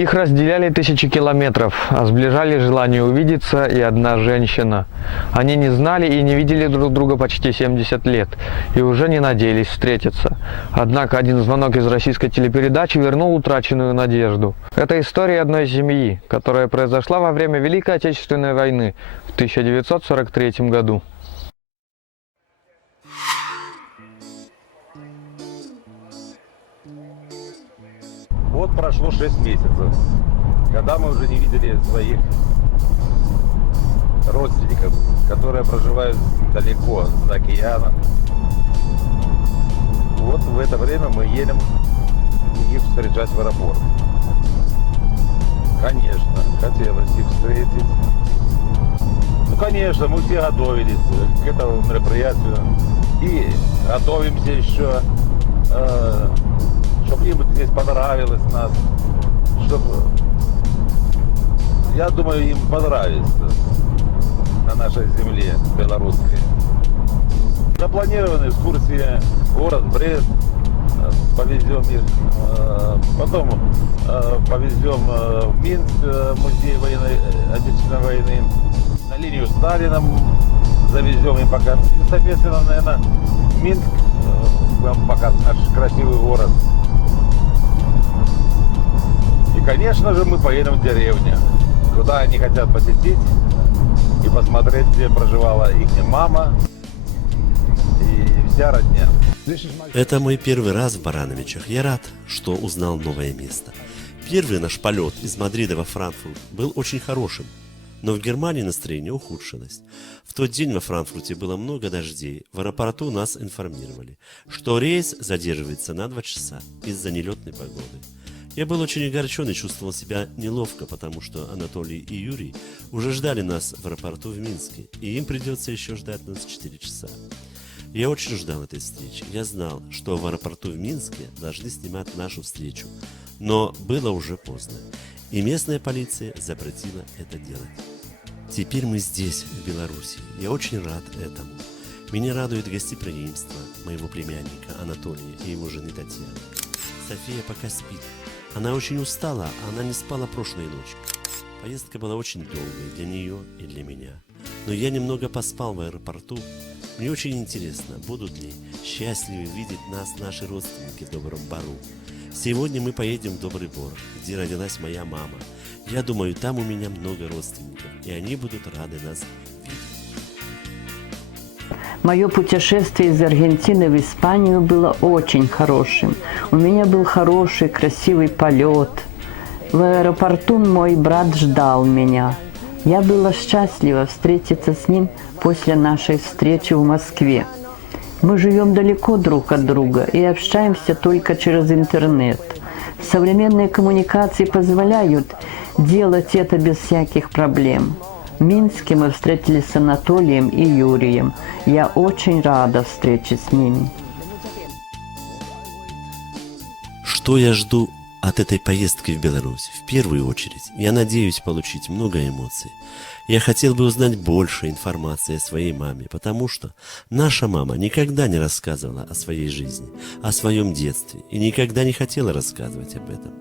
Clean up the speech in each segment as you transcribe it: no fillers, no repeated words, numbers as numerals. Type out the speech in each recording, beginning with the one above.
Их разделяли тысячи километров, а сближали желание увидеться и одна женщина. Они не знали и не видели друг друга почти 70 лет и уже не надеялись встретиться. Однако один звонок из российской телепередачи вернул утраченную надежду. Это история одной семьи, которая произошла во время Великой Отечественной войны в 1943 году. Вот прошло 6 месяцев, когда мы уже не видели своих родственников, которые проживают далеко, за океаном. Вот в это время мы едем их встречать в аэропорт. Конечно, хотелось их встретить. Ну, конечно, мы все готовились к этому мероприятию и готовимся еще, чтобы им здесь понравилось нас, чтобы, я думаю, им понравится на нашей земле белорусской. Запланированы экскурсии в город Брест, повезем их, потом повезем в Минск, музей Отечественной войны, на линию Сталина завезем им пока. И, соответственно, наверное, Минск, вам пока наш красивый город. И, конечно же, мы поедем в деревню, куда они хотят посетить и посмотреть, где проживала их мама и вся родня. Это мой первый раз в Барановичах. Я рад, что узнал новое место. Первый наш полет из Мадрида во Франкфурт был очень хорошим, но в Германии настроение ухудшилось. В тот день во Франкфурте было много дождей. В аэропорту нас информировали, что рейс задерживается на 2 часа из-за нелетной погоды. Я был очень огорчен и чувствовал себя неловко, потому что Анатолий и Юрий уже ждали нас в аэропорту в Минске, и им придется еще ждать нас 4 часа. Я очень ждал этой встречи. Я знал, что в аэропорту в Минске должны снимать нашу встречу, но было уже поздно, и местная полиция запретила это делать. Теперь мы здесь, в Беларуси. Я очень рад этому. Меня радует гостеприимство моего племянника Анатолия и его жены Татьяны. София пока спит. Она очень устала, она не спала прошлой ночью. Поездка была очень долгой для нее и для меня. Но я немного поспал в аэропорту. Мне очень интересно, будут ли счастливы видеть нас наши родственники в Добром Бору. Сегодня мы поедем в Добрый Бор, где родилась моя мама. Я думаю, там у меня много родственников, и они будут рады нас видеть. Мое путешествие из Аргентины в Испанию было очень хорошим. У меня был хороший, красивый полет. В аэропорту мой брат ждал меня. Я была счастлива встретиться с ним после нашей встречи в Москве. Мы живем далеко друг от друга и общаемся только через интернет. Современные коммуникации позволяют делать это без всяких проблем. В Минске мы встретились с Анатолием и Юрием. Я очень рада встрече с ними. Что я жду от этой поездки в Беларусь? В первую очередь, я надеюсь получить много эмоций. Я хотел бы узнать больше информации о своей маме, потому что наша мама никогда не рассказывала о своей жизни, о своем детстве и никогда не хотела рассказывать об этом.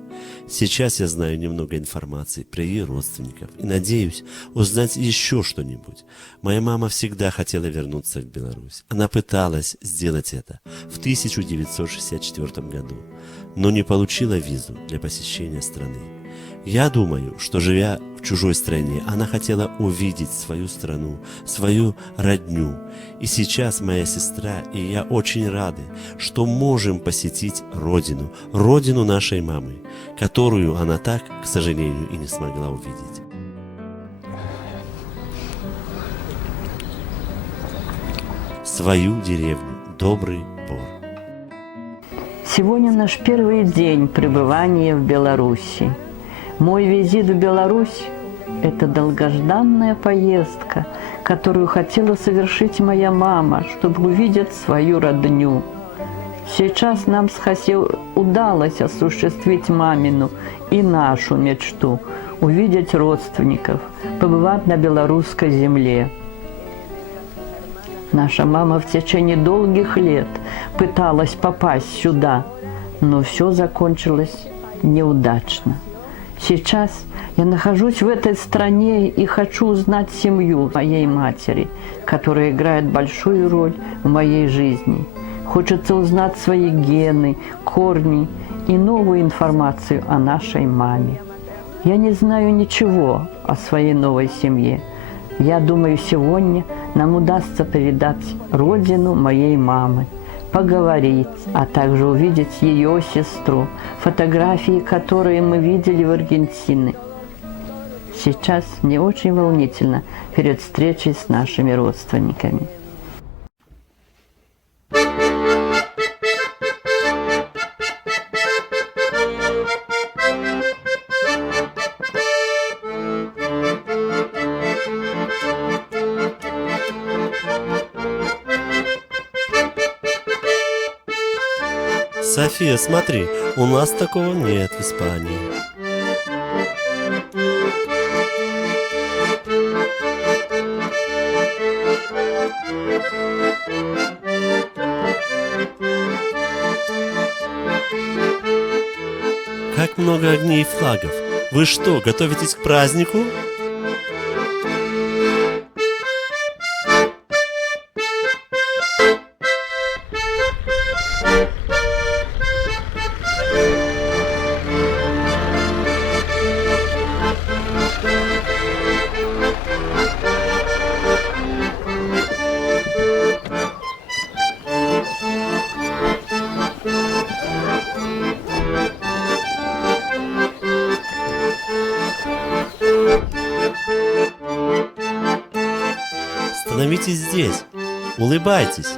Сейчас я знаю немного информации про ее родственников и надеюсь узнать еще что-нибудь. Моя мама всегда хотела вернуться в Беларусь. Она пыталась сделать это в 1964 году, но не получила визу для посещения страны. Я думаю, что, живя в чужой стране, она хотела увидеть свою страну, свою родню. И сейчас моя сестра и я очень рады, что можем посетить родину, родину нашей мамы, которую она так, к сожалению, и не смогла увидеть. Свою деревню, Добрый Бор. Сегодня наш первый день пребывания в Беларуси. Мой визит в Беларусь – это долгожданная поездка, которую хотела совершить моя мама, чтобы увидеть свою родню. Сейчас нам с Хасе удалось осуществить мамину и нашу мечту – увидеть родственников, побывать на белорусской земле. Наша мама в течение долгих лет пыталась попасть сюда, но все закончилось неудачно. Сейчас я нахожусь в этой стране и хочу узнать семью моей матери, которая играет большую роль в моей жизни. Хочется узнать свои гены, корни и новую информацию о нашей маме. Я не знаю ничего о своей новой семье. Я думаю, сегодня нам удастся повидать родину моей мамы, поговорить, а также увидеть ее сестру, фотографии, которые мы видели в Аргентине. Сейчас мне очень волнительно перед встречей с нашими родственниками. София, смотри, у нас такого нет в Испании. Как много огней и флагов. Вы что, готовитесь к празднику? Становитесь здесь, улыбайтесь.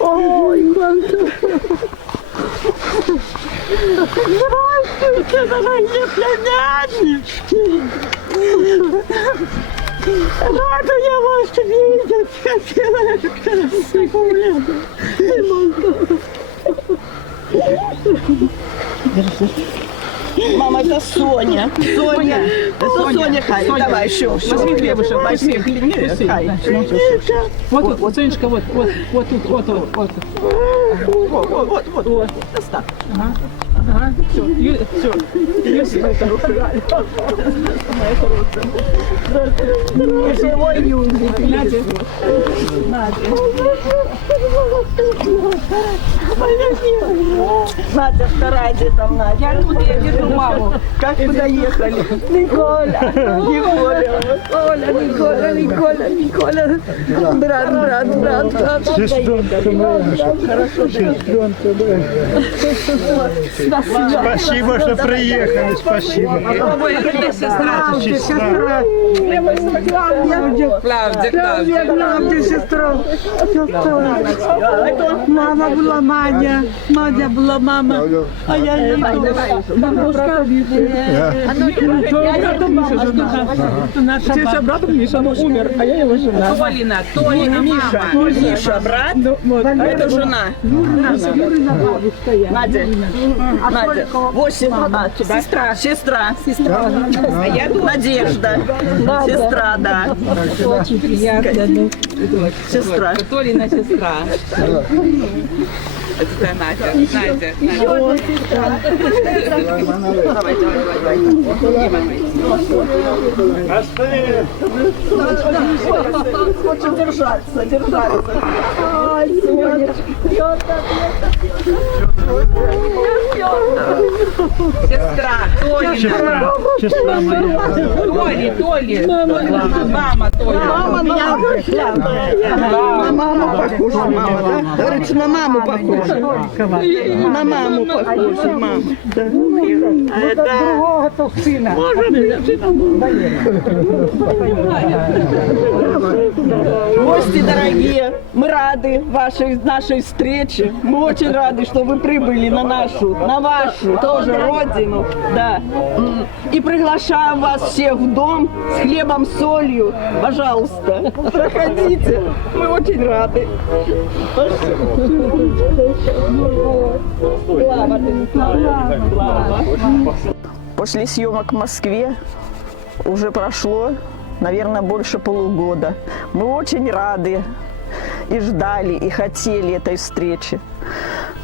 Ой, quanto! Здравствуйте, дорогие племяннички! Рада я вас видеть! Хотела секунду! Мама, это Соня. Соня. Это Соня Хай. Давай, еще. Возьми хлебушек. Возьми хлебушек. Хай. Вот тут, Сонечка, вот тут, вот. Вот. Достав. Ага, все. Моя хорошая. Ой, Юлька. Надя, вторая где там, Надя? Я держу маму. Как вы доехали? Николя. Николя. Брат. Спасибо, что приехали, спасибо. Ой, сестра. Сестра. Клавдия, сестра. Мама была Надя. Надя была мама. А я ее бабушка. Здесь брат Миша, он умер, а я его жена. Толина, Миша. Миша, брат. А это жена. Надя. 8. Сестра. А я Надежда. Сестра, да. Очень приятно. Сестра. Толина сестра. Это Надя. Давай. Хочу держаться. Ай, Сестра, Толина. Сестра моя. Толи. Мама Толя. Мама меня на маму похожа, мама, да? Говорится, на маму похожа. На маму похожа, мама. Да. Это сына. Гости дорогие, мы рады нашей встрече. Мы очень рады, что вы прибыли на вашу тоже родину. Да. И приглашаем вас всех в дом с хлебом, солью. Пожалуйста, проходите. Мы очень рады. После съемок в Москве уже прошло, наверное, больше полугода. Мы очень рады и ждали, и хотели этой встречи.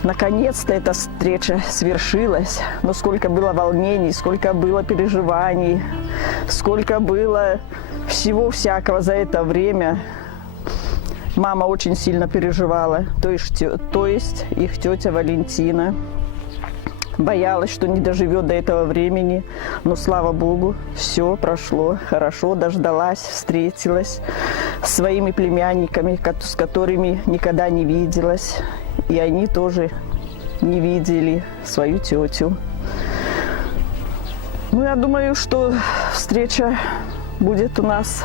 Наконец-то эта встреча свершилась. Но сколько было волнений, сколько было переживаний, сколько было всего всякого за это время. Мама очень сильно переживала, то есть их тетя Валентина. Боялась, что не доживет до этого времени, но, слава Богу, все прошло хорошо, дождалась, встретилась с своими племянниками, с которыми никогда не виделась, и они тоже не видели свою тетю. Ну, я думаю, что встреча будет у нас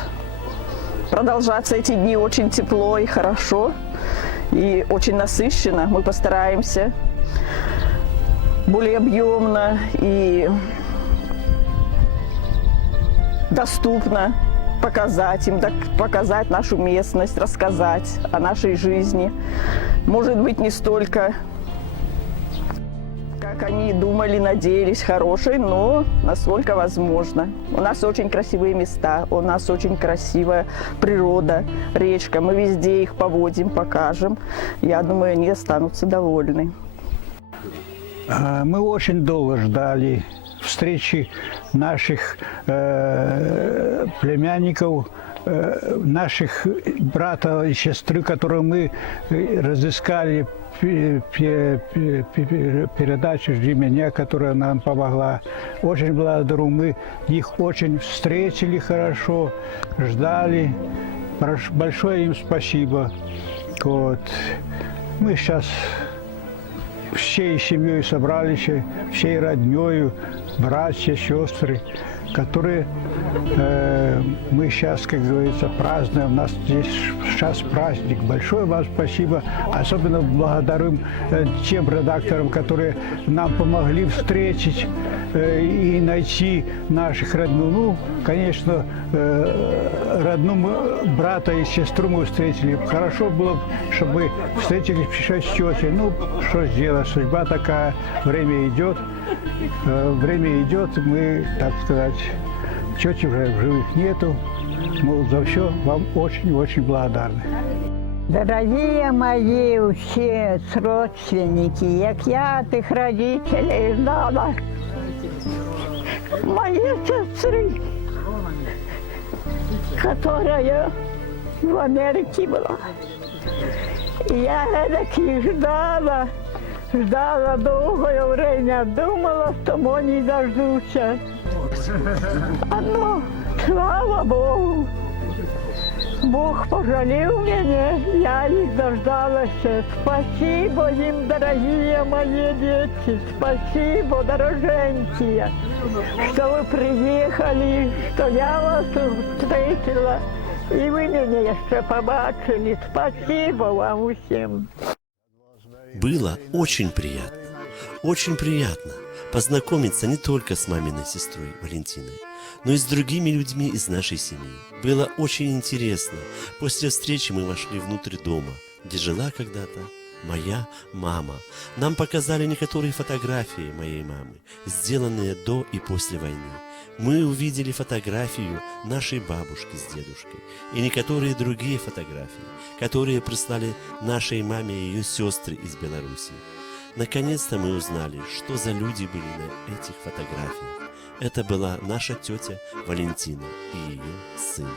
продолжаться эти дни очень тепло и хорошо, и очень насыщенно. Мы постараемся более объемно и доступно показать им, показать нашу местность, рассказать о нашей жизни. Может быть, не столько, как они думали, надеялись, хорошей, но насколько возможно. У нас очень красивые места, у нас очень красивая природа, речка. Мы везде их поводим, покажем. Я думаю, они останутся довольны. Мы очень долго ждали встречи наших племянников, наших брата и сестры, которые мы разыскали передачу «Жди меня», которая нам помогла. Очень благодарю. Мы их очень встретили хорошо, ждали. Большое им спасибо. Вот. Мы сейчас всей семьей собрались, всей роднёю, братья, сестры, которые мы сейчас, как говорится, празднуем. У нас здесь сейчас праздник. Большое вам спасибо. Особенно благодарим тем редакторам, которые нам помогли встретить и найти наших родных. Ну, конечно, родного брата и сестру мы встретили. Хорошо было, чтобы встретились с тетей. Ну, что сделать, судьба такая, время идет. Время идет, мы, так сказать, тети уже в живых нету. Мы за все вам очень-очень благодарны. Дорогие мои все родственники, як я тих родителей знала, моей сестры, которая в Америке была. Я таки ждала долгое время, думала, что мы не дождутся. Но, слава Богу, Бог пожалел меня, я их дождалась. Спасибо им, дорогие мои дети, спасибо, дорогенькие, что вы приехали, что я вас встретила, и вы меня еще побачили. Спасибо вам всем. Было очень приятно познакомиться не только с маминой сестрой Валентиной, но и с другими людьми из нашей семьи. Было очень интересно. После встречи мы вошли внутрь дома, где жила когда-то моя мама. Нам показали некоторые фотографии моей мамы, сделанные до и после войны. Мы увидели фотографию нашей бабушки с дедушкой и некоторые другие фотографии, которые прислали нашей маме и ее сестры из Беларуси. Наконец-то мы узнали, что за люди были на этих фотографиях. Это была наша тетя Валентина и ее сын.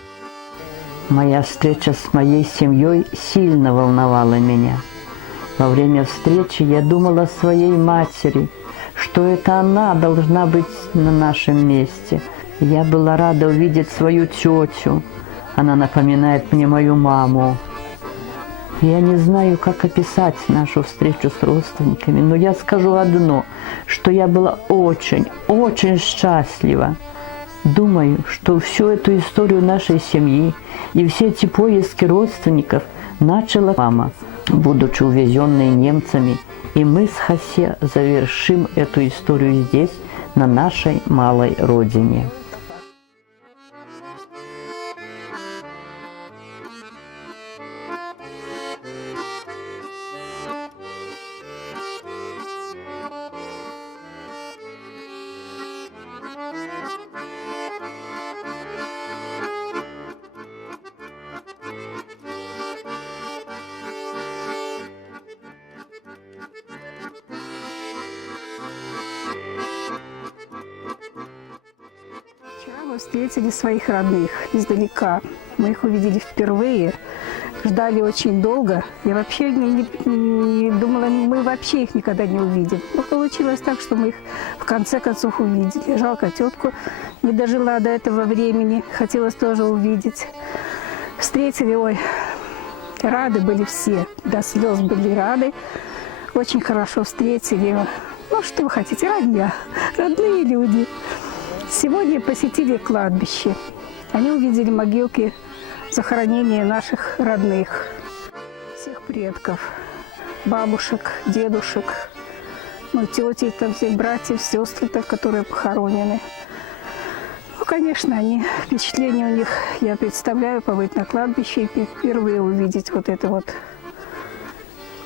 Моя встреча с моей семьей сильно волновала меня. Во время встречи я думала о своей матери, что это она должна быть на нашем месте. Я была рада увидеть свою тетю. Она напоминает мне мою маму. Я не знаю, как описать нашу встречу с родственниками, но я скажу одно, что я была очень счастлива. Думаю, что всю эту историю нашей семьи и все эти поиски родственников начала мама, будучи увезенной немцами, и мы с Хасе завершим эту историю здесь, на нашей малой родине. Мы встретили своих родных издалека. Мы их увидели впервые, ждали очень долго. Я вообще не думала, мы вообще их никогда не увидим. Но получилось так, что мы их в конце концов увидели. Жалко, тетку не дожила до этого времени, хотелось тоже увидеть. Встретили, ой, рады были все, до слез были рады. Очень хорошо встретили. Ну, что вы хотите, родня, родные люди. Сегодня посетили кладбище. Они увидели могилки захоронения наших родных, всех предков, бабушек, дедушек, ну, тети, там, всех братьев, сестры, которые похоронены. Ну, конечно, они, впечатление у них, я представляю, побыть на кладбище и впервые увидеть вот это вот.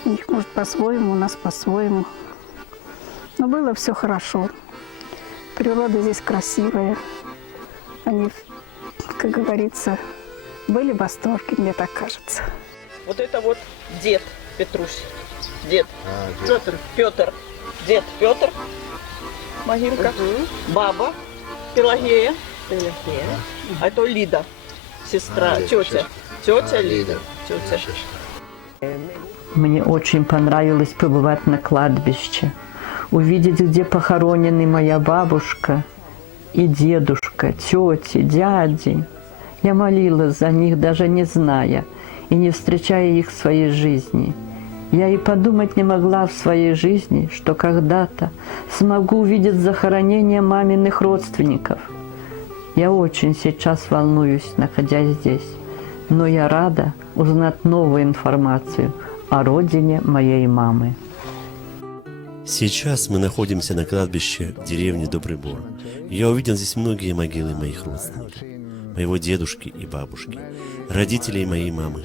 У них, может, по-своему, у нас по-своему. Но было все хорошо. Природа здесь красивая. Они, как говорится, были в восторге, мне так кажется. Вот это вот дед Петрусь. Дед. Петр. Дед Петр. Могилка. Баба Пелагея. А это Лида. Сестра, тетя. Тетя Лида. Тетя. Мне очень понравилось побывать на кладбище, увидеть, где похоронены моя бабушка и дедушка, тети, дяди. Я молилась за них, даже не зная и не встречая их в своей жизни. Я и подумать не могла в своей жизни, что когда-то смогу увидеть захоронение маминых родственников. Я очень сейчас волнуюсь, находясь здесь, но я рада узнать новую информацию о родине моей мамы. Сейчас мы находимся на кладбище в деревне Добрый Бор. Я увидел здесь многие могилы моих родственников, моего дедушки и бабушки, родителей моей мамы,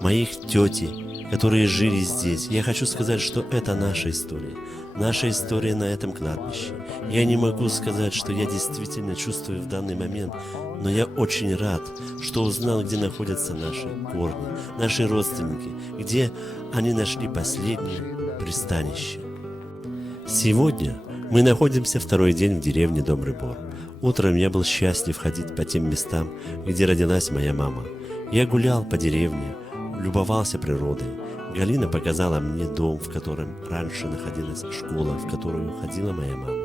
моих тетей, которые жили здесь. Я хочу сказать, что это наша история на этом кладбище. Я не могу сказать, что я действительно чувствую в данный момент, но я очень рад, что узнал, где находятся наши корни, наши родственники, где они нашли последнее пристанище. Сегодня мы находимся второй день в деревне Добрый Бор. Утром я был счастлив ходить по тем местам, где родилась моя мама. Я гулял по деревне, любовался природой. Галина показала мне дом, в котором раньше находилась школа, в которую ходила моя мама.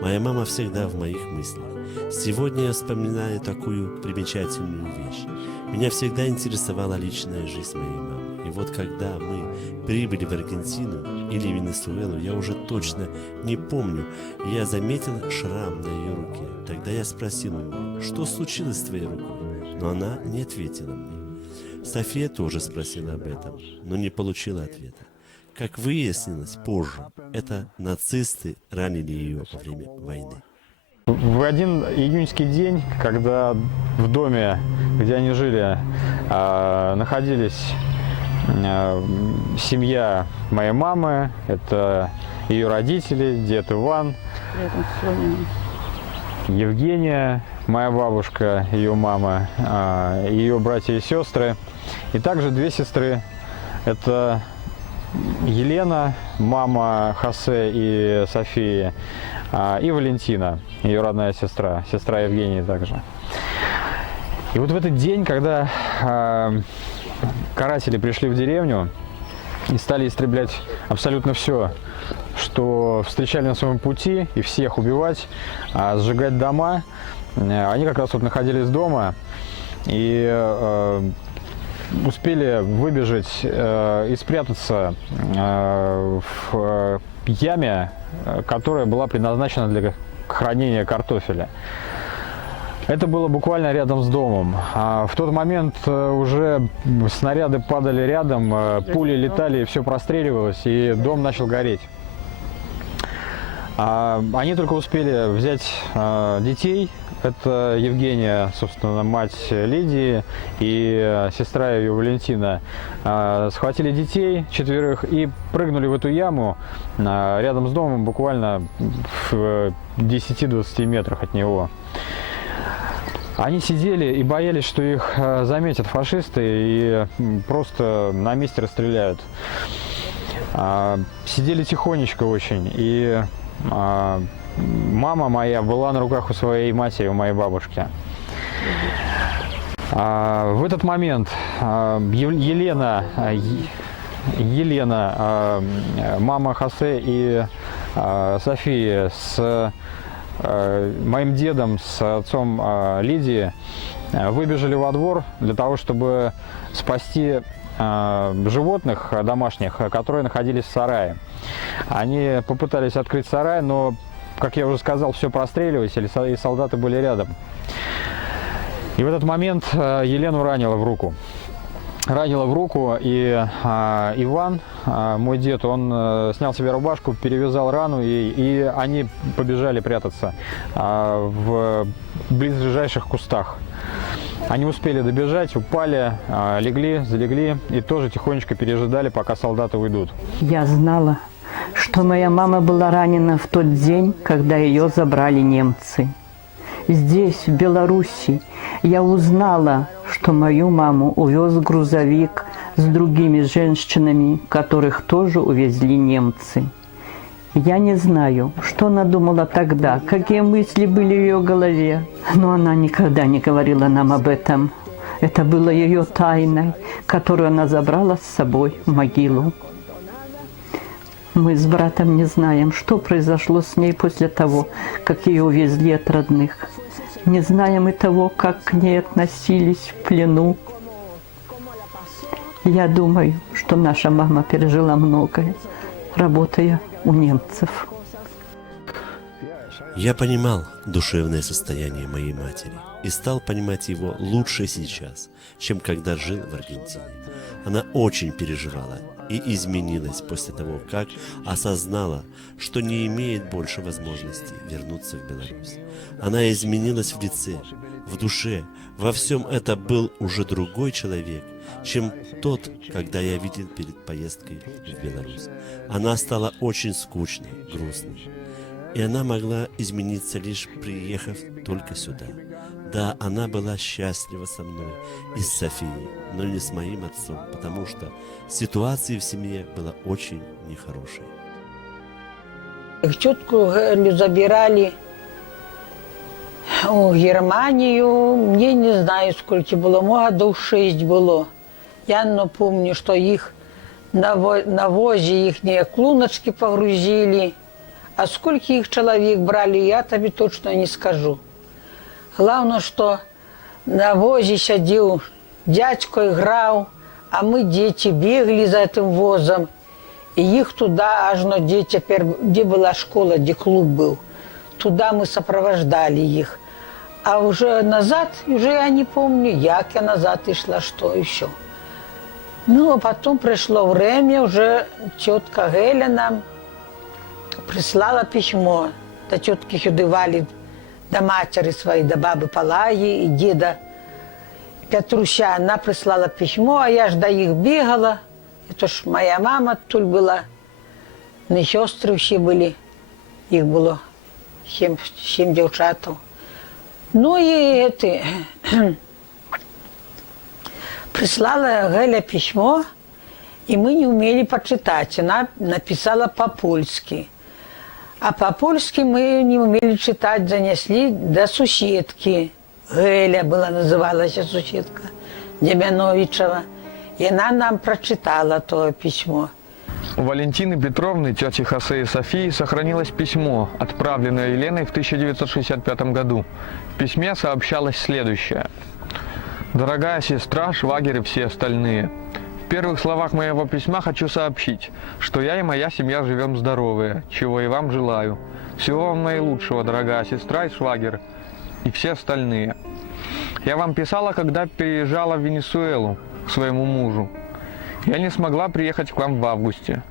Моя мама всегда в моих мыслях. Сегодня я вспоминаю такую примечательную вещь. Меня всегда интересовала личная жизнь моей мамы. И вот когда мы прибыли в Аргентину или Венесуэлу, я уже точно не помню, я заметил шрам на ее руке. Тогда я спросил ее, что случилось с твоей рукой? Но она не ответила мне. София тоже спросила об этом, но не получила ответа. Как выяснилось позже, это нацисты ранили ее во время войны. В один июньский день, когда в доме, где они жили, находились семья моей мамы, это ее родители, дед Иван, Евгения, моя бабушка, ее мама, ее братья и сестры, и также две сестры, это Елена, мама Хосе и Софии, и Валентина, ее родная сестра, сестра Евгении также. И вот в этот день, когда каратели пришли в деревню и стали истреблять абсолютно все, что встречали на своем пути, и всех убивать, сжигать дома, они как раз вот находились дома и успели выбежать и спрятаться в яме, которая была предназначена для хранения картофеля. Это было буквально рядом с домом. В тот момент уже снаряды падали рядом, пули летали, все простреливалось, и дом начал гореть. Они только успели взять детей. Это Евгения, собственно, мать Лидии, и сестра ее Валентина. Схватили детей, четверых, и прыгнули в эту яму рядом с домом, буквально в 10-20 метрах от него. Они сидели и боялись, что их заметят фашисты и просто на месте расстреляют. Сидели тихонечко очень, и мама моя была на руках у своей матери, у моей бабушки. В этот момент Елена, мама Хосе и София с моим дедом, с отцом Лидии выбежали во двор для того, чтобы спасти животных домашних, которые находились в сарае. Они попытались открыть сарай, но, как я уже сказал, все простреливалось, и солдаты были рядом. И в этот момент Елену ранило в руку. И Иван, мой дед, он снял себе рубашку, перевязал рану, и они побежали прятаться в близлежащих кустах. Они успели добежать, упали, залегли и тоже тихонечко пережидали, пока солдаты уйдут. Я знала, что моя мама была ранена в тот день, когда ее забрали немцы. Здесь, в Беларуси, я узнала, что мою маму увез грузовик с другими женщинами, которых тоже увезли немцы. Я не знаю, что она думала тогда, какие мысли были в ее голове, но она никогда не говорила нам об этом. Это было ее тайной, которую она забрала с собой в могилу. Мы с братом не знаем, что произошло с ней после того, как ее увезли от родных. Не знаем и того, как к ней относились в плену. Я думаю, что наша мама пережила многое, работая у немцев. Я понимал душевное состояние моей матери и стал понимать его лучше сейчас, чем когда жил в Аргентине. Она очень переживала и изменилась после того, как осознала, что не имеет больше возможности вернуться в Беларусь. Она изменилась в лице, в душе, во всем это был уже другой человек, чем тот, когда я видел перед поездкой в Беларусь. Она стала очень скучной, грустной. И она могла измениться, лишь приехав только сюда. Да, она была счастлива со мной и с Софией, но не с моим отцом, потому что ситуация в семье была очень нехорошей. Их тетку забирали в Германию. Мне не знаю, сколько было, годов 6 было. Я помню, что их на возе ихние клуночки погрузили. А сколько их человек брали, я тебе точно не скажу. Главное, что на возе сидел дядько, играл, а мы, дети, бегали за этим возом. И их туда, аж где теперь, где была школа, где клуб был, туда мы сопровождали их. А уже назад, уже я не помню, як я назад и шла, что еще. Ну, а потом пришло время, уже тетка Геля нам прислала письмо. До тетки Хюдывали, до матери своей, до бабы Палаи и деда Петруся. Она прислала письмо, а я ж до их бегала. Это ж моя мама тут была, не сестры все были, их было 7 девчатов. Ну и прислала Геля письмо, и мы не умели почитать. Она написала по-польски. А по-польски мы не умели читать, занесли до соседки. Геля была, называлась соседка, Демяновичева. И она нам прочитала то письмо. У Валентины Петровны, тети Хосе и Софии, сохранилось письмо, отправленное Еленой в 1965 году. В письме сообщалось следующее. «Дорогая сестра, швагер и все остальные, в первых словах моего письма хочу сообщить, что я и моя семья живем здоровые, чего и вам желаю. Всего вам наилучшего, дорогая сестра и швагер, и все остальные. Я вам писала, когда переезжала в Венесуэлу к своему мужу. Я не смогла приехать к вам в августе.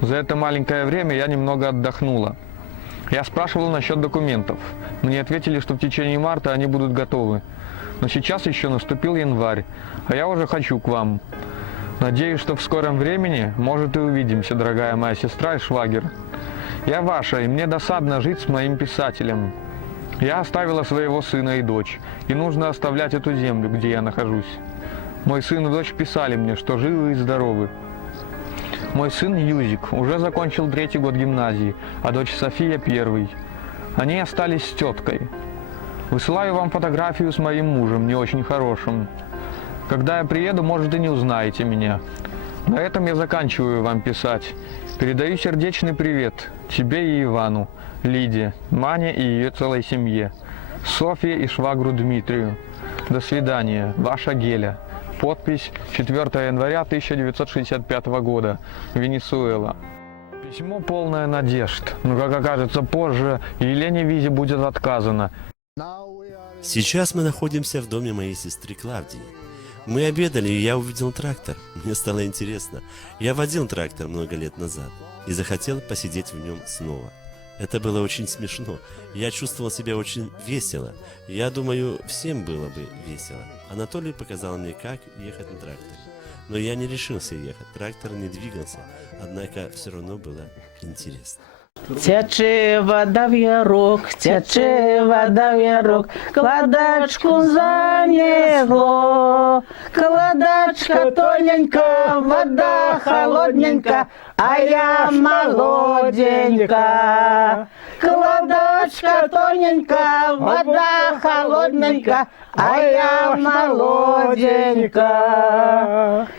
За это маленькое время я немного отдохнула. Я спрашивала насчет документов. Мне ответили, что в течение марта они будут готовы. Но сейчас еще наступил январь, а я уже хочу к вам. Надеюсь, что в скором времени, может, и увидимся, дорогая моя сестра и швагер. Я ваша, и мне досадно жить с моим писателем. Я оставила своего сына и дочь, и нужно оставлять эту землю, где я нахожусь. Мой сын и дочь писали мне, что живы и здоровы. Мой сын Юзик уже закончил 3-й год гимназии, а дочь София 1-й. Они остались с теткой. Высылаю вам фотографию с моим мужем, не очень хорошим. Когда я приеду, может, и не узнаете меня. На этом я заканчиваю вам писать. Передаю сердечный привет тебе и Ивану, Лиде, Мане и ее целой семье, Софье и швагру Дмитрию. До свидания. Ваша Геля. Подпись 4 января 1965 года. Венесуэла. Письмо полное надежд. Но, как окажется позже, Елене визе будет отказано. Сейчас мы находимся в доме моей сестры Клавдии. Мы обедали, и я увидел трактор. Мне стало интересно. Я водил трактор много лет назад и захотел посидеть в нем снова. Это было очень смешно. Я чувствовал себя очень весело. Я думаю, всем было бы весело. Анатолий показал мне, как ехать на тракторе. Но я не решился ехать. Трактор не двигался. Однако все равно было интересно. Тече вода в ярок, тече вода в ярок, кладачку занесло. Кладачка тоненька, вода холодненька, а я молоденька. Кладачка тоненька, вода холодненька, а я молоденька.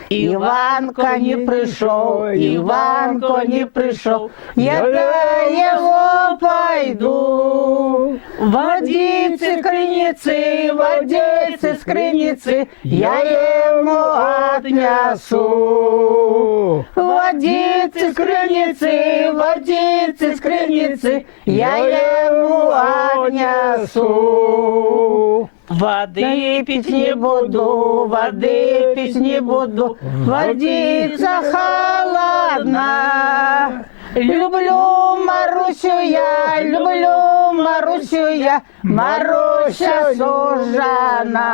Иванка не пришел, Иванко не пришел, я до его пойду. Водицы скриницы, водицы скриницы, я ему отнесу. Водицы скриницы, водицы скриницы, я ему отнесу. Воды пить не буду, воды пить не буду, водица холодна. Люблю Марусю я, люблю Марусю я, Маруся сужана.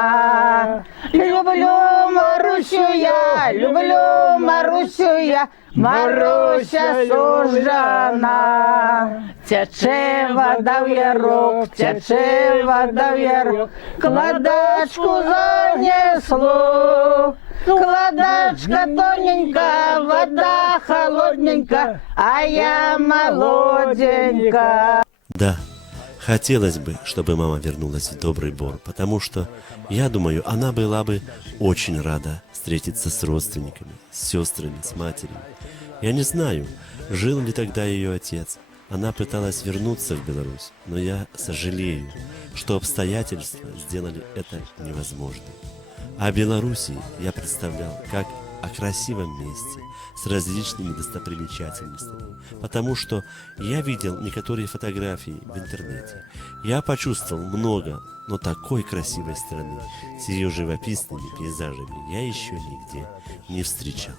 Люблю Марусю я, люблю Марусю я, Маруся сужана. Тече вода в ярок, тече вода в ярок, кладачку занесло. Кладачка тоненька, вода холодненька, а я молоденька. Да, хотелось бы, чтобы мама вернулась в Добрый Бор, потому что, я думаю, она была бы очень рада встретиться с родственниками, с сестрами, с матерью. Я не знаю, жил ли тогда ее отец. Она пыталась вернуться в Беларусь, но я сожалею, что обстоятельства сделали это невозможным. О Белоруссии я представлял как о красивом месте с различными достопримечательностями, потому что я видел некоторые фотографии в интернете. Я почувствовал много, но такой красивой страны с ее живописными пейзажами я еще нигде не встречал.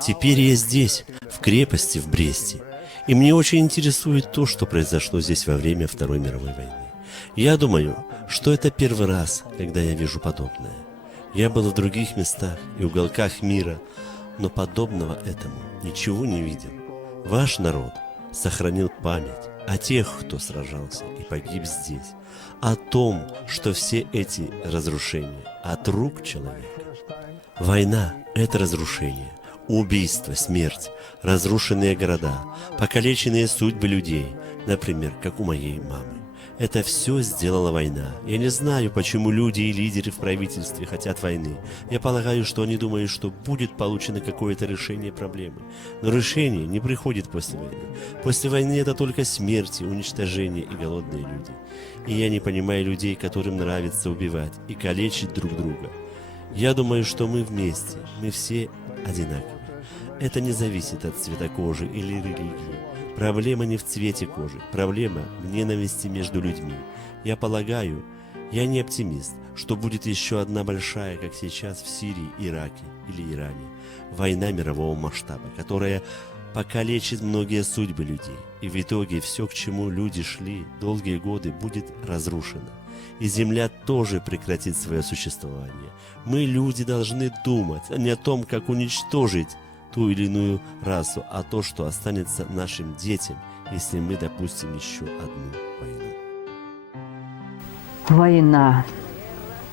Теперь я здесь, в крепости в Бресте, и мне очень интересует то, что произошло здесь во время Второй мировой войны. Я думаю, что это первый раз, когда я вижу подобное. Я был в других местах и уголках мира, но подобного этому ничего не видел. Ваш народ сохранил память о тех, кто сражался и погиб здесь, о том, что все эти разрушения от рук человека. Война – это разрушение. Убийство, смерть, разрушенные города, покалеченные судьбы людей, например, как у моей мамы. Это все сделала война. Я не знаю, почему люди и лидеры в правительстве хотят войны. Я полагаю, что они думают, что будет получено какое-то решение проблемы. Но решение не приходит после войны. После войны это только смерть, уничтожение и голодные люди. И я не понимаю людей, которым нравится убивать и калечить друг друга. Я думаю, что мы вместе, мы все одинаковые. Это не зависит от цвета кожи или религии. Проблема не в цвете кожи, проблема в ненависти между людьми. Я полагаю, я не оптимист, что будет еще одна большая, как сейчас в Сирии, Ираке или Иране, война мирового масштаба, которая покалечит многие судьбы людей. И в итоге все, к чему люди шли долгие годы, будет разрушено. И Земля тоже прекратит свое существование. Мы, люди, должны думать не о том, как уничтожить ту или иную расу, а то, что останется нашим детям, если мы допустим еще одну войну. Война,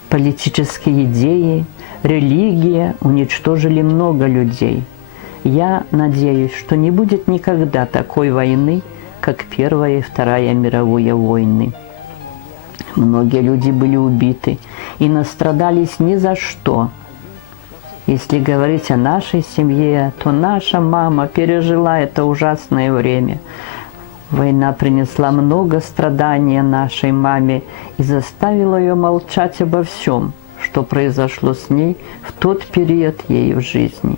политические идеи, религия уничтожили много людей. Я надеюсь, что не будет никогда такой войны, как Первая и Вторая мировые войны. Многие люди были убиты и настрадались ни за что. Если говорить о нашей семье, то наша мама пережила это ужасное время. Война принесла много страданий нашей маме и заставила ее молчать обо всем, что произошло с ней в тот период ее жизни.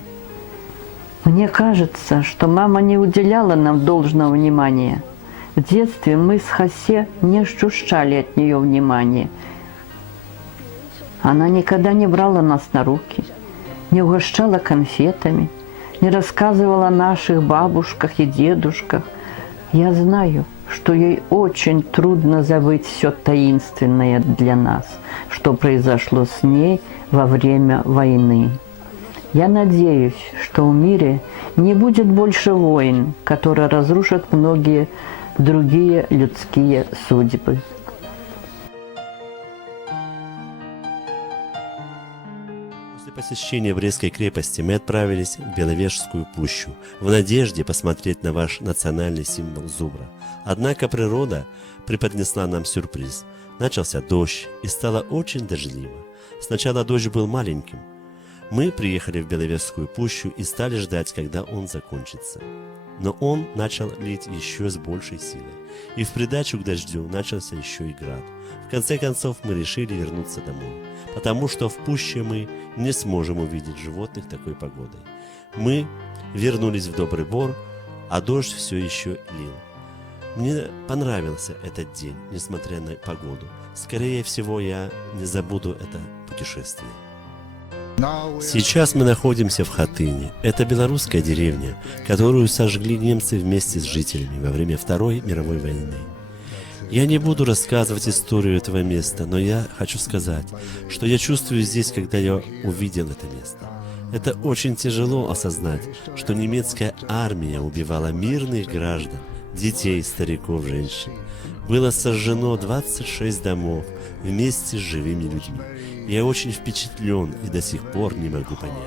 Мне кажется, что мама не уделяла нам должного внимания. В детстве мы с Хосе не ощущали от нее внимания. Она никогда не брала нас на руки, не угощала конфетами, не рассказывала о наших бабушках и дедушках. Я знаю, что ей очень трудно забыть все таинственное для нас, что произошло с ней во время войны. Я надеюсь, что в мире не будет больше войн, которые разрушат многие другие людские судьбы. После посещения Брестской крепости мы отправились в Беловежскую пущу в надежде посмотреть на ваш национальный символ зубра. Однако природа преподнесла нам сюрприз. Начался дождь и стало очень дождливо. Сначала дождь был маленьким. Мы приехали в Беловежскую пущу и стали ждать, когда он закончится. Но он начал лить еще с большей силой. И в придачу к дождю начался еще и град. В конце концов мы решили вернуться домой, потому что в пуще мы не сможем увидеть животных такой погодой. Мы вернулись в Добрый Бор, а дождь все еще лил. Мне понравился этот день, несмотря на погоду. Скорее всего, я не забуду это путешествие. Сейчас мы находимся в Хатыне. Это белорусская деревня, которую сожгли немцы вместе с жителями во время Второй мировой войны. Я не буду рассказывать историю этого места, но я хочу сказать, что я чувствую здесь, когда я увидел это место. Это очень тяжело осознать, что немецкая армия убивала мирных граждан, детей, стариков, женщин. Было сожжено 26 домов вместе с живыми людьми. Я очень впечатлен и до сих пор не могу понять,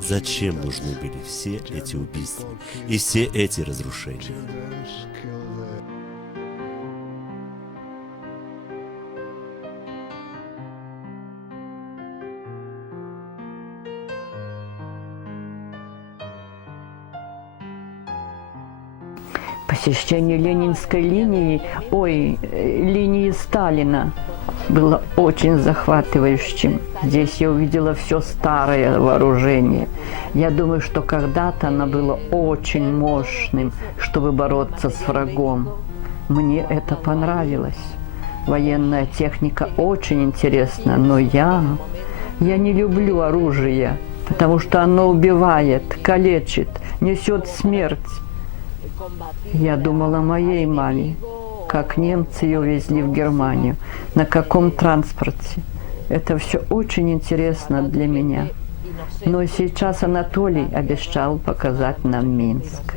зачем нужны были все эти убийства и все эти разрушения. Посещение Ленинской линии, линии Сталина было очень захватывающим. Здесь я увидела все старое вооружение. Я думаю, что когда-то оно было очень мощным, чтобы бороться с врагом. Мне это понравилось. Военная техника очень интересна, но я не люблю оружие, потому что оно убивает, калечит, несет смерть. Я думала о моей маме, как немцы ее везли в Германию, на каком транспорте. Это все очень интересно для меня. Но сейчас Анатолий обещал показать нам Минск.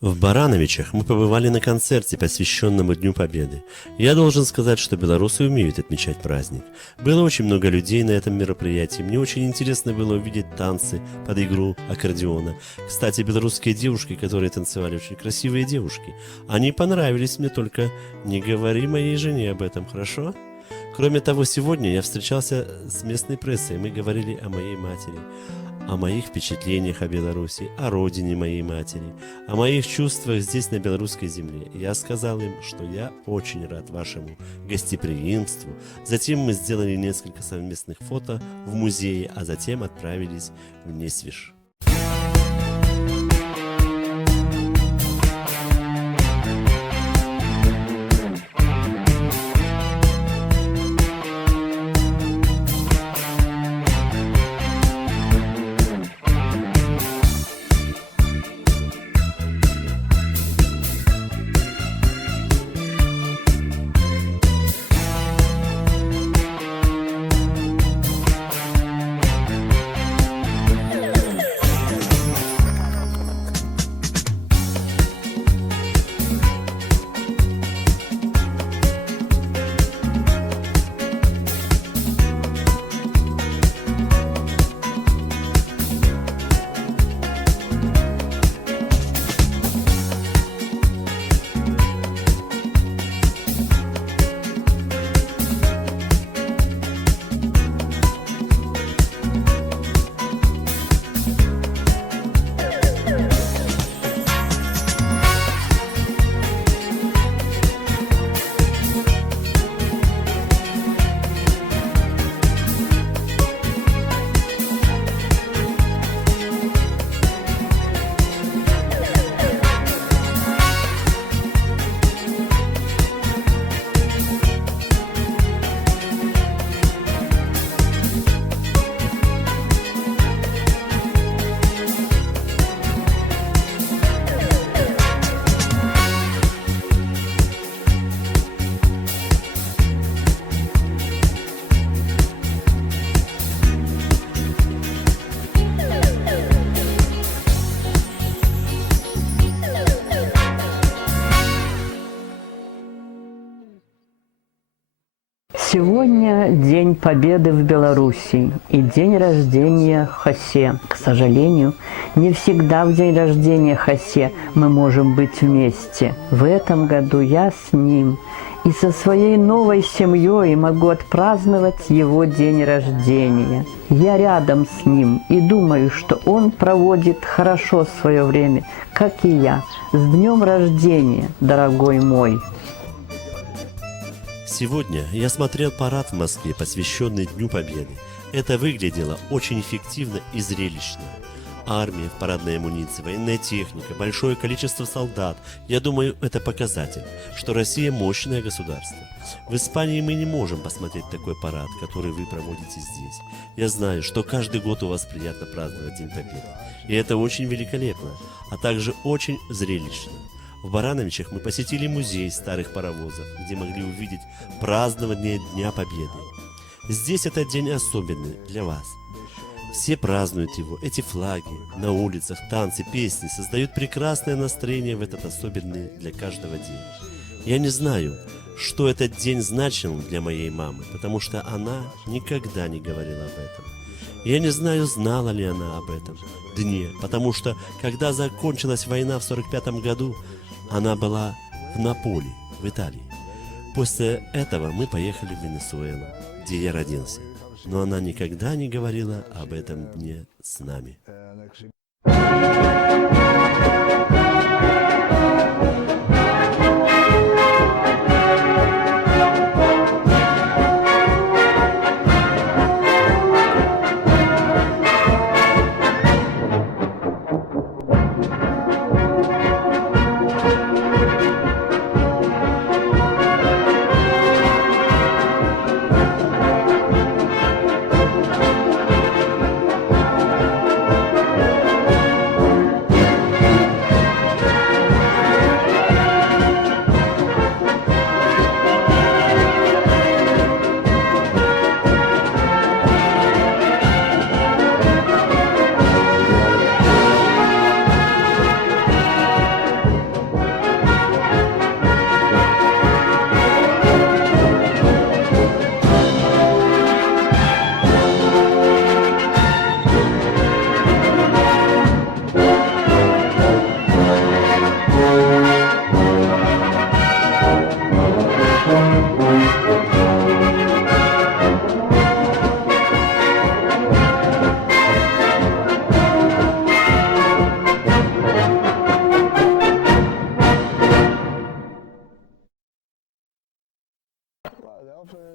В Барановичах мы побывали на концерте, посвященному Дню Победы. Я должен сказать, что белорусы умеют отмечать праздник. Было очень много людей на этом мероприятии. Мне очень интересно было увидеть танцы под игру аккордеона. Кстати, белорусские девушки, которые танцевали, очень красивые девушки. Они понравились мне, только не говори моей жене об этом, хорошо? Кроме того, сегодня я встречался с местной прессой. Мы говорили о моей матери, о моих впечатлениях о Беларуси, о родине моей матери, о моих чувствах здесь, на белорусской земле. Я сказал им, что я очень рад вашему гостеприимству. Затем мы сделали несколько совместных фото в музее, а затем отправились в Несвиж. Сегодня День Победы в Беларуси и день рождения Хосе. К сожалению, не всегда в день рождения Хосе мы можем быть вместе. В этом году я с ним и со своей новой семьей могу отпраздновать его день рождения. Я рядом с ним и думаю, что он проводит хорошо свое время, как и я. С днем рождения, дорогой мой! Сегодня я смотрел парад в Москве, посвященный Дню Победы. Это выглядело очень эффективно и зрелищно. Армия в парадной амуниции, военная техника, большое количество солдат. Я думаю, это показатель, что Россия мощное государство. В Испании мы не можем посмотреть такой парад, который вы проводите здесь. Я знаю, что каждый год у вас приятно праздновать День Победы. И это очень великолепно, а также очень зрелищно. В Барановичах мы посетили музей старых паровозов, где могли увидеть празднование Дня Победы. Здесь этот день особенный для вас. Все празднуют его, эти флаги, на улицах, танцы, песни создают прекрасное настроение в этот особенный для каждого день. Я не знаю, что этот день значил для моей мамы, потому что она никогда не говорила об этом. Я не знаю, знала ли она об этом дне, потому что, когда закончилась война в 1945 году, она была в Наполи, в Италии. После этого мы поехали в Венесуэлу, где я родился. Но она никогда не говорила об этом дне с нами.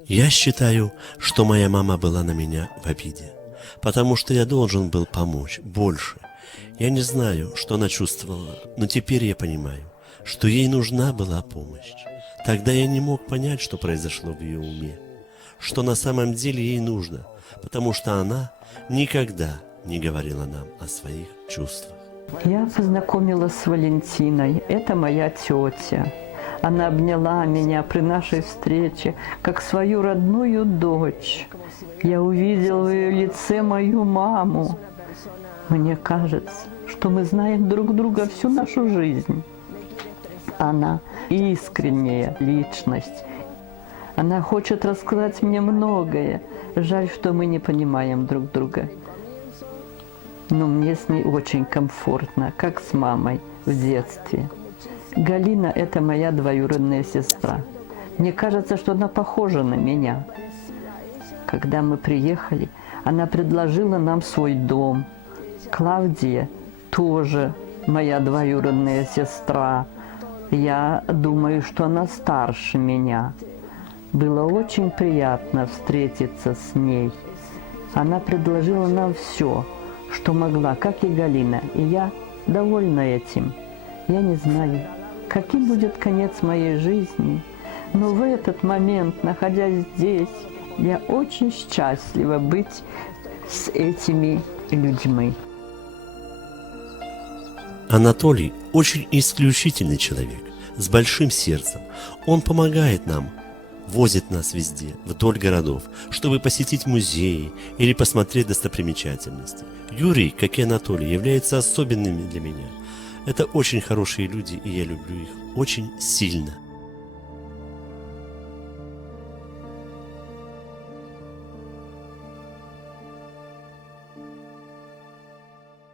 Я считаю, что моя мама была на меня в обиде, потому что я должен был помочь больше. Я не знаю, что она чувствовала, но теперь я понимаю, что ей нужна была помощь. Тогда я не мог понять, что произошло в ее уме, что на самом деле ей нужно, потому что она никогда не говорила нам о своих чувствах. Я познакомилась с Валентиной. Это моя тетя. Она обняла меня при нашей встрече, как свою родную дочь. Я увидел в ее лице мою маму. Мне кажется, что мы знаем друг друга всю нашу жизнь. Она искренняя личность. Она хочет рассказать мне многое. Жаль, что мы не понимаем друг друга. Но мне с ней очень комфортно, как с мамой в детстве. Галина – это моя двоюродная сестра. Мне кажется, что она похожа на меня. Когда мы приехали, она предложила нам свой дом. Клавдия тоже моя двоюродная сестра. Я думаю, что она старше меня. Было очень приятно встретиться с ней. Она предложила нам все, что могла, как и Галина. И я довольна этим. Я не знаю, каким будет конец моей жизни, но в этот момент, находясь здесь, я очень счастлива быть с этими людьми. Анатолий очень исключительный человек, с большим сердцем. Он помогает нам, возит нас везде, вдоль городов, чтобы посетить музеи или посмотреть достопримечательности. Юрий, как и Анатолий, являются особенными для меня. Это очень хорошие люди, и я люблю их очень сильно.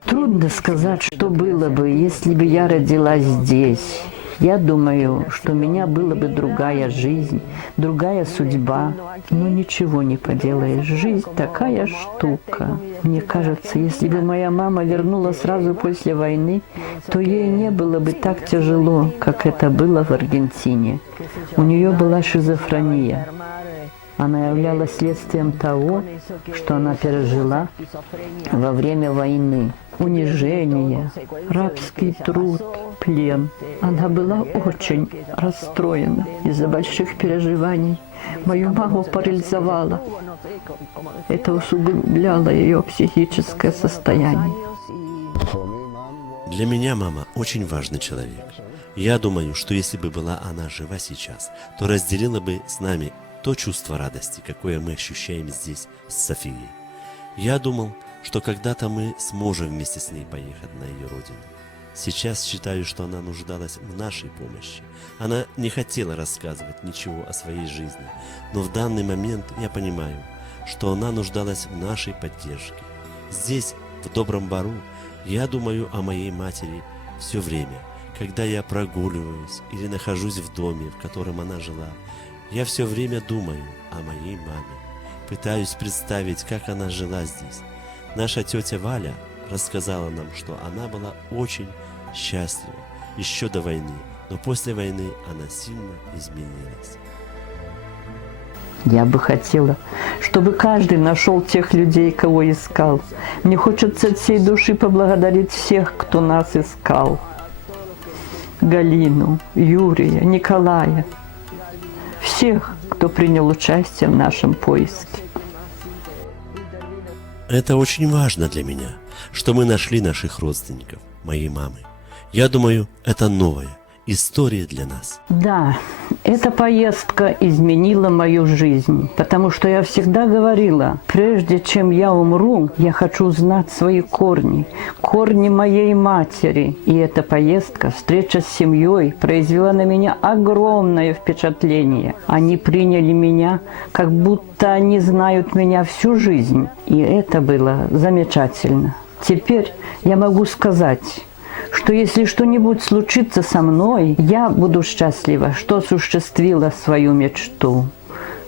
Трудно сказать, что было бы, если бы я родилась здесь. Я думаю, что у меня была бы другая жизнь, другая судьба. Но ничего не поделаешь. Жизнь такая штука. Мне кажется, если бы моя мама вернулась сразу после войны, то ей не было бы так тяжело, как это было в Аргентине. У нее была шизофрения. Она являлась следствием того, что она пережила во время войны. Унижение, рабский труд, плен. Она была очень расстроена из-за больших переживаний. Мою маму парализовало. Это усугубляло ее психическое состояние. Для меня мама очень важный человек. Я думаю, что если бы была она жива сейчас, то разделила бы с нами то чувство радости, какое мы ощущаем здесь с Софией. Я думал, что когда-то мы сможем вместе с ней поехать на ее родину. Сейчас считаю, что она нуждалась в нашей помощи. Она не хотела рассказывать ничего о своей жизни, но в данный момент я понимаю, что она нуждалась в нашей поддержке. Здесь, в Добром Бару, я думаю о моей матери все время. Когда я прогуливаюсь или нахожусь в доме, в котором она жила, я все время думаю о моей маме. Пытаюсь представить, как она жила здесь. Наша тетя Валя рассказала нам, что она была очень счастлива еще до войны, но после войны она сильно изменилась. Я бы хотела, чтобы каждый нашел тех людей, кого искал. Мне хочется от всей души поблагодарить всех, кто нас искал. Галину, Юрия, Николая. Всех, кто принял участие в нашем поиске. Это очень важно для меня, что мы нашли наших родственников, моей мамы. Я думаю, это новая история для нас. Да, эта поездка изменила мою жизнь, потому что я всегда говорила, прежде чем я умру, я хочу знать свои корни, корни моей матери. И эта поездка, встреча с семьей, произвела на меня огромное впечатление. Они приняли меня, как будто они знают меня всю жизнь. И это было замечательно. Теперь я могу сказать, что если что-нибудь случится со мной, я буду счастлива, что осуществила свою мечту.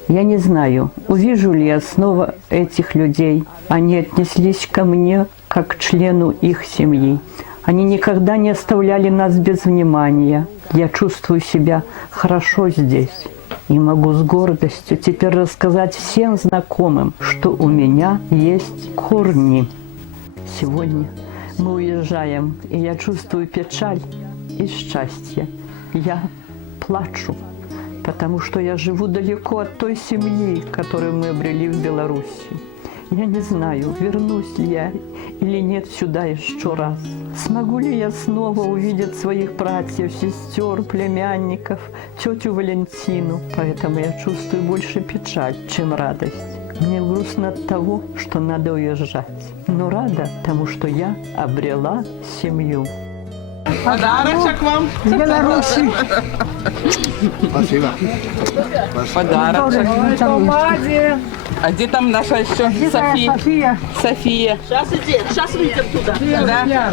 Я не знаю, увижу ли я снова этих людей. Они отнеслись ко мне как к члену их семьи. Они никогда не оставляли нас без внимания. Я чувствую себя хорошо здесь. И могу с гордостью теперь рассказать всем знакомым, что у меня есть корни. Сегодня мы уезжаем, и я чувствую печаль и счастье. Я плачу, потому что я живу далеко от той семьи, которую мы обрели в Беларуси. Я не знаю, вернусь ли я или нет сюда еще раз. Смогу ли я снова увидеть своих братьев, сестер, племянников, тетю Валентину. Поэтому я чувствую больше печаль, чем радость. Мне грустно от того, что надо уезжать. Но рада тому, что я обрела семью. Подарочок вам. С Беларуси. Спасибо. Подарочек. А где там наша еще София? София. София. Сейчас выйдем туда. Да?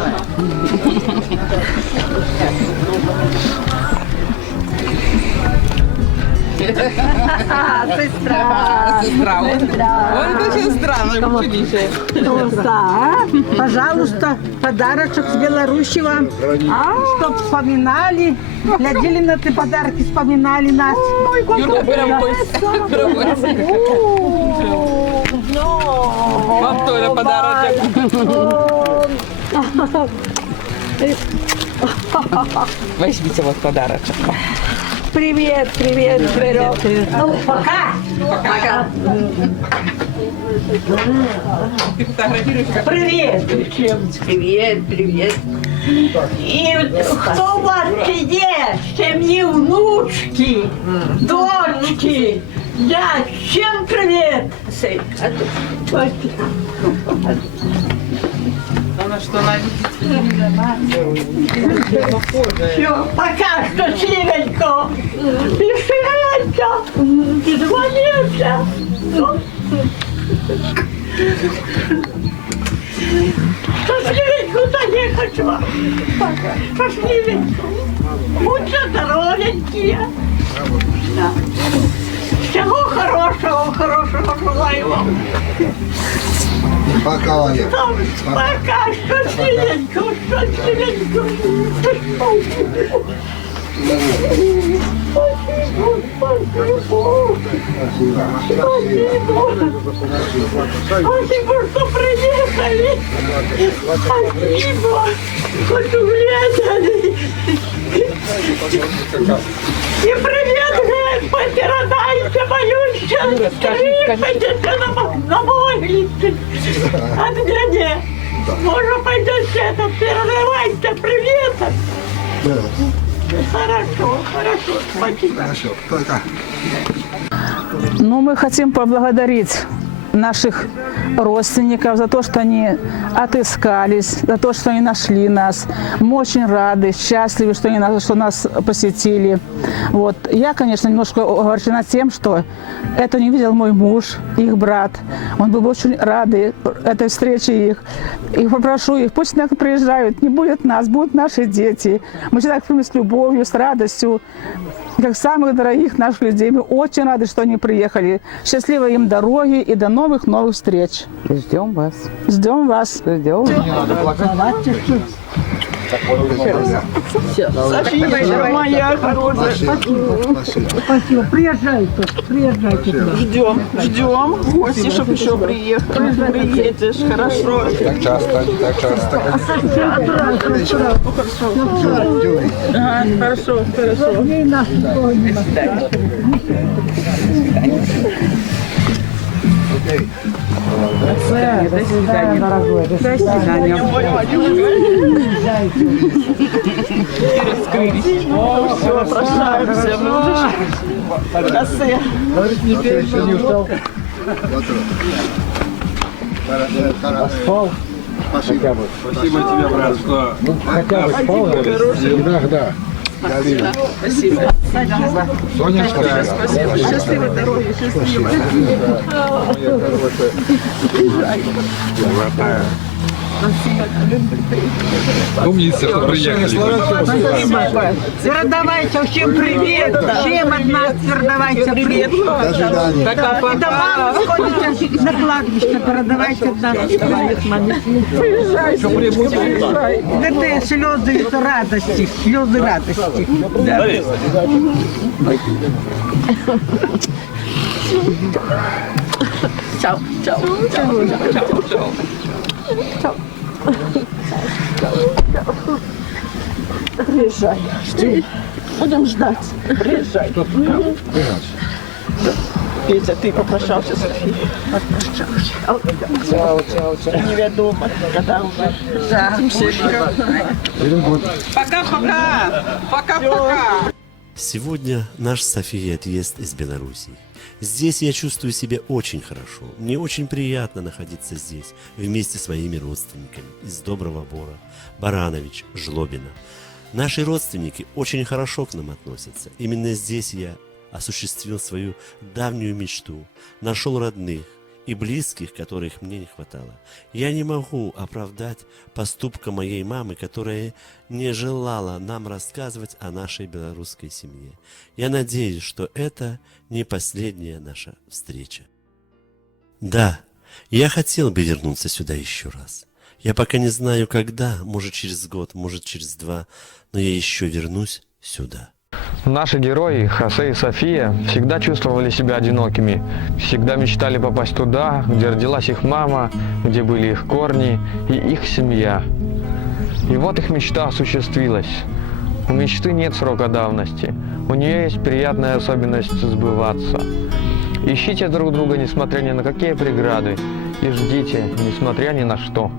Сестра. Сестра. Вот это сестра, Пожалуйста, подарочек с Беларуси вам. Чтоб вспоминали, глядели на эти подарки, вспоминали нас. Юрка, вам тоже подарочек. Возьмите вот подарочек. Привет, привет, привет. Ну, пока. Пока. Ты фотографируешься? Привет, привет, привет. И кто у вас есть? Семьи, внучки, дочки. Я всем привет. Она что, она Все, пока что, Сливенько. Пишите, звоните. Счастливенько доехать вам. Счастливенько. Будьте здоровенькие. Да. Всего хорошего, хорошего желаю вам. Пока, Ваня. Пока, счастливенько, счастливенько. Спасибо, что приехали. Спасибо, что углядали. И привет, Господь, передайте мою счастье. На могиле. От дяди. Можно пойдете, это передавайте привет. Хорошо, хорошо, спасибо. Хорошо, пока. Ну, мы хотим поблагодарить наших родственников за то, что они отыскались, за то, что они нашли нас. Мы очень рады, счастливы, что нас посетили. Вот. Я, конечно, немножко огорчена тем, что это не видел мой муж, их брат. Он был очень рад этой встрече их. И попрошу их, пусть всегда приезжают, не будет нас, будут наши дети. Мы всегда их примем с любовью, с радостью, как самых дорогих наших людей. Мы очень рады, что они приехали. Счастливой им дороги и до новых встреч. Ждем вас. Ждем вас. Ждем. София, моя хорошая. Спасибо. Приезжайте, приезжайте. Ждем. Гости, чтобы еще приехали. Приедешь, хорошо. Так часто, не так часто. Ага, хорошо, хорошо. До свидания. До свидания, дорогой. До свидания. Раскрылись. Все, прощаемся. Мы уже косы. Теперь еще не устал. Спал? Спасибо. Спасибо тебе, брат, что хотя бы спал. Иногда. Спасибо. Сонечка, Спасибо. Счастливой дороги, счастливой. золотая. Умница, что приехали. Передавайте всем привет, всем от нас передавайте привет. И домой сходите на кладбище, передавайте от нас. Это слезы радости, слезы радости. Чао, чао, чао, чао, чао. Приезжай, жди. Будем ждать. Приезжай. Петя, ты попрощался с Софией? Попрощался. Чао. Неведомо, когда уже. Да. Пока-пока. Пока-пока. Сегодня наш София отъезд из Белоруссии. Здесь я чувствую себя очень хорошо. Мне очень приятно находиться здесь, вместе с моими родственниками из Доброго Бора, Баранович, Жлобина. Наши родственники очень хорошо к нам относятся. Именно здесь я осуществил свою давнюю мечту, нашел родных и близких, которых мне не хватало. Я не могу оправдать поступка моей мамы, которая не желала нам рассказывать о нашей белорусской семье. Я надеюсь, что это не последняя наша встреча. Да, я хотел бы вернуться сюда еще раз. Я пока не знаю, когда, может через год, может через 2, но я еще вернусь сюда. Наши герои, Хосе и София, всегда чувствовали себя одинокими, всегда мечтали попасть туда, где родилась их мама, где были их корни и их семья. И вот их мечта осуществилась. У мечты нет срока давности, у нее есть приятная особенность сбываться. Ищите друг друга, несмотря ни на какие преграды, и ждите, несмотря ни на что.